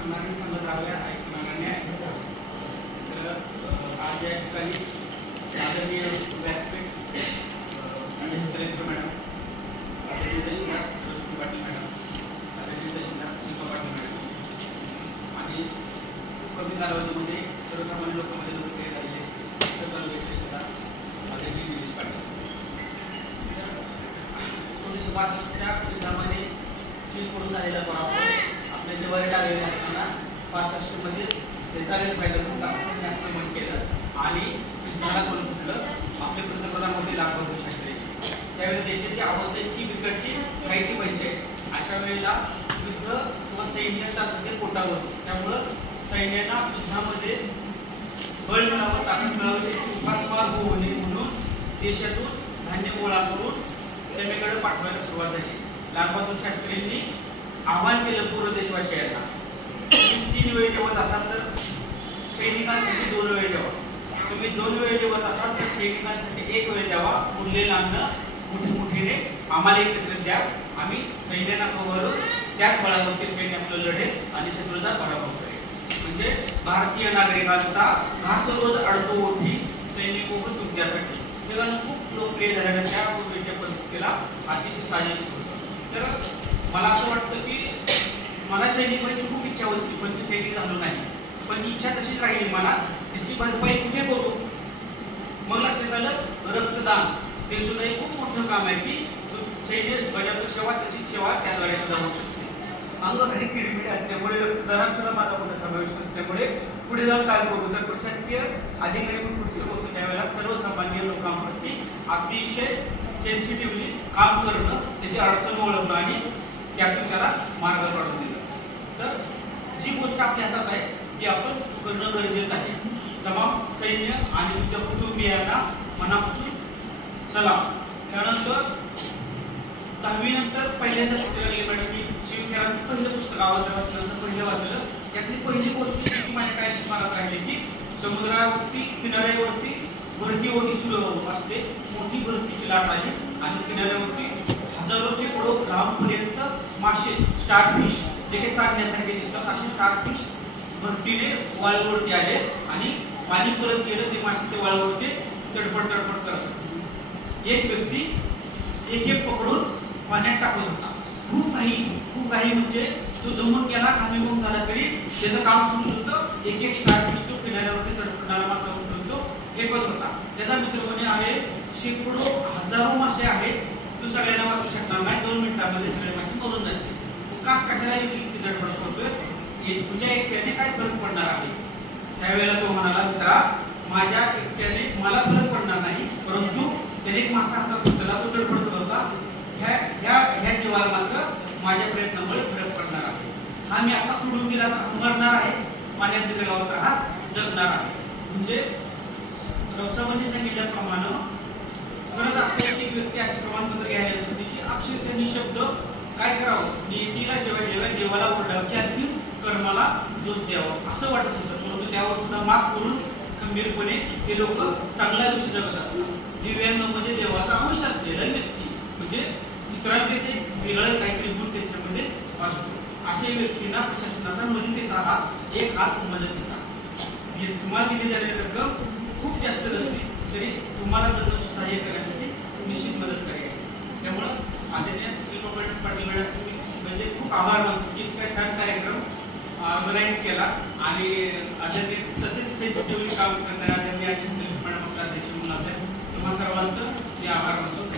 सांगणारे सांगत राहावे ऐकणाऱ्याने ऐकावं. तर आज या ठिकाणी आदरणीय व्यासपीठ कलेक्टर मॅडम, आदरणीय तहसीलदार रोशनी पाटील मॅडम, आदरणीय तहसीलदार शिल्पा पाटील मॅडम आणि कमी कालावधीमध्ये सर्वसामान्य लोकांमध्ये लोकप्रिय झालेले तहसीलदार आदरणीय निलेश पाटील. तर 1962च्या युद्धामध्ये चीन करून झालेला पराभव आपल्या जवारी लागलेले असताना 65 मध्ये त्याचा गैरफायदा करून आक्रमण केलं आणि युद्धाला कोण सुटलं. आपले पंतप्रधान होते लालबहादूर शास्त्री. त्यावेळी देशाची अवस्था इतकी बिकटली काहीची पंचायत. अशा वेळेला युद्ध किंवा सैन्य चालतं ते पोटावर. त्यामुळं सैन्याला युद्धामध्ये बळ मिळावं, ताकद मिळावं, त्याची उपासमार होऊ नये म्हणून देशातून धान्य गोळा करून सीमेकडे पाठवायला सुरुवात झाली. लालबहादूर शास्त्रींनी आव्हान केलं पूर्ण देशवासियांना, 3 वेळ जेवत असाल तर सैनिकांसाठी 2 वेळ जेवा. तुम्ही 2 वेळ जेवत असाल तर सैनिकांसाठी 1 वेळ जेवा. उरलेलं अन्न मुठीने आम्हाला एकत्रित द्या. आम्ही सैन्याला करू. त्याच बळावरती सैन्य आपलं लढेल आणि शत्रूचा पराभव करेल. म्हणजे भारतीय नागरिकांचा घास रोज अडतो ओठी सैनिक उभं तुमच्यासाठी. हे गाणं खूप लोकप्रिय झाल्यानं त्या पूर्वीच्या परिस्थितीला अतिशय साजेस होतं. तर मला असं वाटतं की मला सैनिक व्हायची खूप इच्छा होती, पण मी सैनिक झालो नाही. पण इच्छा तशीच राहिली मला. त्याची भरपाई कुठे करू? मग लक्षात आलं रक्तदान. ते सुद्धा एक खूप मोठं काम आहे की सैन्य बजावतो सेवा, त्याची सेवा त्याद्वारे सुद्धा होऊ शकते. अंगहानी किडमिड असल्यामुळे रक्तदानात सुद्धा माझा मोठा समावेश असल्यामुळे पुढे जाऊन काय करू तर प्रशासकीय अधिकारी पण पुढची गोष्ट त्यावेळेला सर्वसामान्य लोकांप्रती अतिशय सेन्सिटिव्हली काम करणं, त्याची अडचण ओळखणं आणि त्यातून त्याला मार्ग काढून दिलं. तर जी गोष्ट आपल्या हातात आहे ती आपण करणं गरजेचं आहे. तमाम सैन्य आणि तुमच्या कुटुंबियांना मनापासून सलाम. त्यानंतर 10वी नंतर पहिल्यांदा शिकलेली मॅडम मी शिवखेरांचं पहिलं पुस्तक वाचल्यानंतर पहिलं वाचलं. त्यातली पहिली गोष्ट की माझ्या काय स्मारक राहिली की समुद्रावरती किनाऱ्यावरती भरती ओढी सुरू असते. मोठी भरतीची लाट आहे आणि किनाऱ्यावरती हजारो शेकडो लांबपर्यंत मासे स्टारफिश जे काही चालण्यासारखे दिसतात असे स्टारफिश भरतीने वाळूवरती आले आणि पाणी परत गेलं. ते मासे ते वाळूवरती तडफड करत. एक व्यक्ती एक पकडून पाण्यात टाकत होता. खूप काही म्हणजे तो जमून गेला खांबून झाला तरी त्याचं काम सुरू होतं. एक स्टारफिश तो किनाऱ्यावरती तडफडणारा मासा उचलून तो फेकत होता. त्याचा मित्र म्हणे अरे शेकडो हजारो मासे आहेत, तू सगळ्यांना वाचू शकणार नाही, 2 मिनिटांमध्ये सगळे मासे मरून जातील. का कशाला इतकी तडफड करतोय? तुझ्या एकट्याने काय फरक पडणार आहे? त्यावेळेला तो म्हणाला मित्रा माझ्या एकट्याने मला फरक पडणार नाही, परंतु त्याने एक मासा हातात उचलला, तो तडफड करत होता. ह्या जीवाला मात्र माझ्या प्रयत्नामुळे फरक पडणार आहे. हा मी आता सोडून दिला तर मरणार आहे, पाण्यात गेल्यावर तर हा जगणार आहे. म्हणजे रवसाबांनी सांगितल्याप्रमाणे परत आपल्याला एक व्यक्ती असे प्रमाणपत्र घ्यायला होती की अक्षरशः निशब्द काय करावं, नियतीला सेवा द्यावी, देवाला ओरडावं की आणखी कर्माला दोष द्यावा असं वाटत होतं. परंतु त्यावर सुद्धा मात करून खंबीरपणे हे लोक चांगल्या आयुष्य जगत असतात. दिव्यांगामध्ये देवाचा अंश असलेला व्यक्ती म्हणजे इतरांपेक्षा वेगळं काहीतरी गुण त्यांच्यामध्ये असतो. अशा व्यक्तींना प्रशासनाचा मदतीचा हात, एक हात मदतीचा. तुम्हाला दिली जाणारी रक्कम खूप जास्त नसते तरी तुम्हाला जर सहाय्य करण्यासाठी निश्चित मदत करेल. त्यामुळं आदरणीय शिल्पा पाटील मॅडम तुम्ही म्हणजे खूप आभार मानतो की इतका छान कार्यक्रम ऑर्गनाईज केला आणि आदरणीय तसेच सेन्सिटिव्हली काम करणाऱ्या आदरणीय मॅडम आपल्या अध्यक्ष म्हणून तुम्हा सर्वांचं मी आभार मानतो.